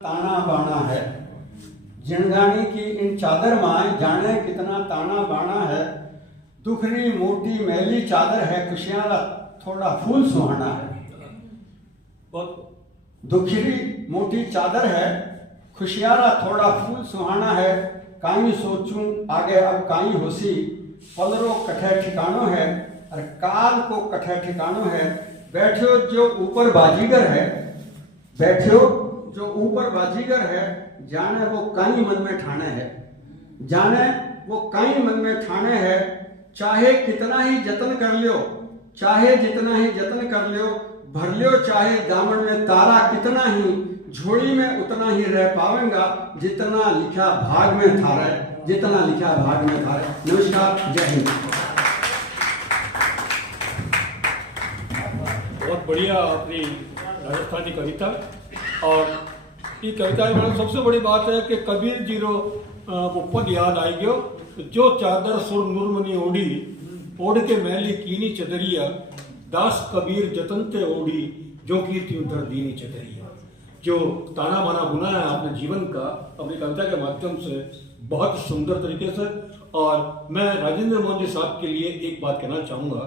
ताना बाना है जिनगानी की इन चादर माए जाने कितना ताना बाना है। दुखरी मोटी मैली चादर है खुशियारा थोड़ा फूल सुहाना है। दुखरी मोटी चादर है खुशियारा थोड़ा फूल सुहाना है। काई सोचूं आगे अब काई होसी पलरो कठे ठिकानो है और काल को कठे ठिकानो है। बैठो जो ऊपर बाजीगर है बैठो जो ऊपर बाजीगर है जाने वो कई मन में ठाने है। जाने वो कई मन में ठाने है। चाहे कितना ही जतन कर लियो चाहे जितना ही जतन कर लियो भर लियो चाहे दामन में तारा कितना ही झोली में उतना ही रह पावेंगा जितना लिखा भाग में थारे जितना लिखा भाग में थारे। नमस्कार, जय हिंद। बहुत बढ़िया अपनी राजस्थानी कविता। और ये कविता में सबसे बड़ी बात है कि कबीर जी रो वो पद याद आई गयो, जो चादर सुर नुरमनी ओढ़ी ओढ़ के मैली कीनी चदरिया दास कबीर जतनते ओढ़ी जो कीर्ति उधर दीनी चदरिया। जो ताना बाना बुना है आपने जीवन का अपनी कविता के माध्यम से बहुत सुंदर तरीके से। और मैं राजेंद्र मोहन जी साहब के लिए एक बात कहना चाहूँगा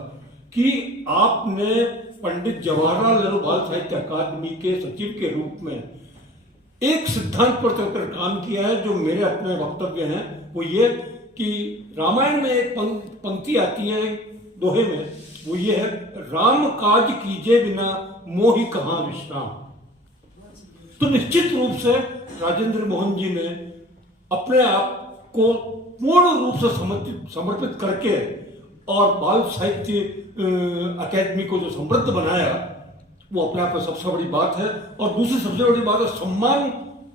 कि आपने पंडित जवाहरलाल नेहरू बाल साहित्य अकादमी के सचिव के रूप में एक सिद्धांत पर चलकर काम किया है जो मेरे अपने वक्तव्य हैं। वो ये कि रामायण में एक पंक्ति आती है दोहे में, वो ये है, राम काज कीजे बिना मोहि कहाँ विश्राम। तो निश्चित रूप से राजेंद्र मोहन जी ने अपने आप को पूर्ण रूप से समर्पित करके और बाल साहित्य अकादमी को जो समृद्ध बनाया वो अपने आप में सबसे बड़ी बात है। और दूसरी सबसे बड़ी बात है सम्मान।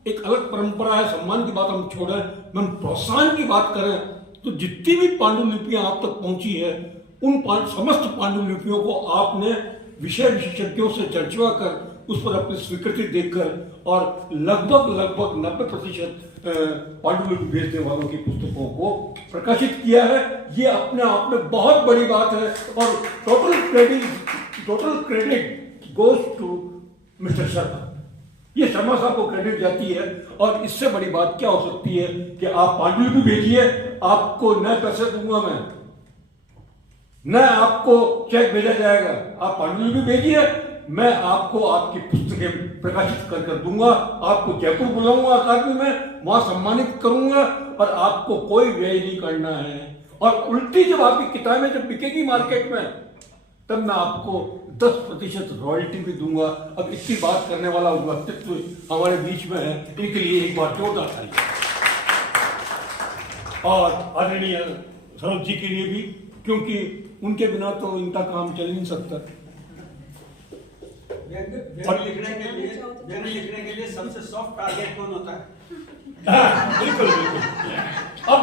एक अलग परंपरा है, सम्मान की बात हम छोड़ें, हम प्रोत्साहन की बात करें तो जितनी भी पांडुलिपियां आप तक पहुंची है उन समस्त पांडुलिपियों को आपने विषय विशेषज्ञों से चर्चा कर उस पर अपनी स्वीकृति देकर और लगभग 90% पांडुलिपि भेजने वालों की पुस्तकों को प्रकाशित किया है। ये अपने आप में बहुत बड़ी बात है और total credit goes to mister Sharma. ये शर्मा साहब को क्रेडिट जाती है। और इससे बड़ी बात क्या हो सकती है कि आप पांडुलिपि भेजिए, आपको न पैसे दूंगा मैं, न आपको चेक भेजा जाएगा, आप पांडुलिपि भेजिए, मैं आपको आपकी पुस्तकें प्रकाशित कर दूंगा, आपको जयपुर बुलाऊंगा अकादमी में, वहां सम्मानित करूंगा और आपको कोई व्यय नहीं करना है। और उल्टी जब आपकी किताबें जब बिकेगी मार्केट में तब मैं आपको 10% रॉयल्टी भी दूंगा। अब इतनी बात करने वाला व्यक्तित्व हमारे बीच में है, इनके लिए एक बार जोरदार ताली। और आदरणीय सरोज जी के लिए भी, क्योंकि उनके बिना तो इनका काम चल नहीं सकता। व्यंग्य लिखने के लिए सबसे सॉफ्ट टारगेट कौन होता है? बिल्कुल बिल्कुल। अब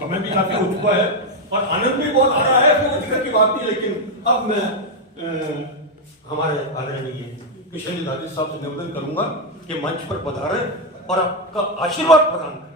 समय भी काफी हो चुका है और आनंद भी बहुत आ रहा है, कोई दिक्कत की बात नहीं। लेकिन अब मैं हमारे आदरणीय किशन जी दादी साहब से निवेदन करूंगा कि मंच पर पधारें और आपका आशीर्वाद प्रदान करें।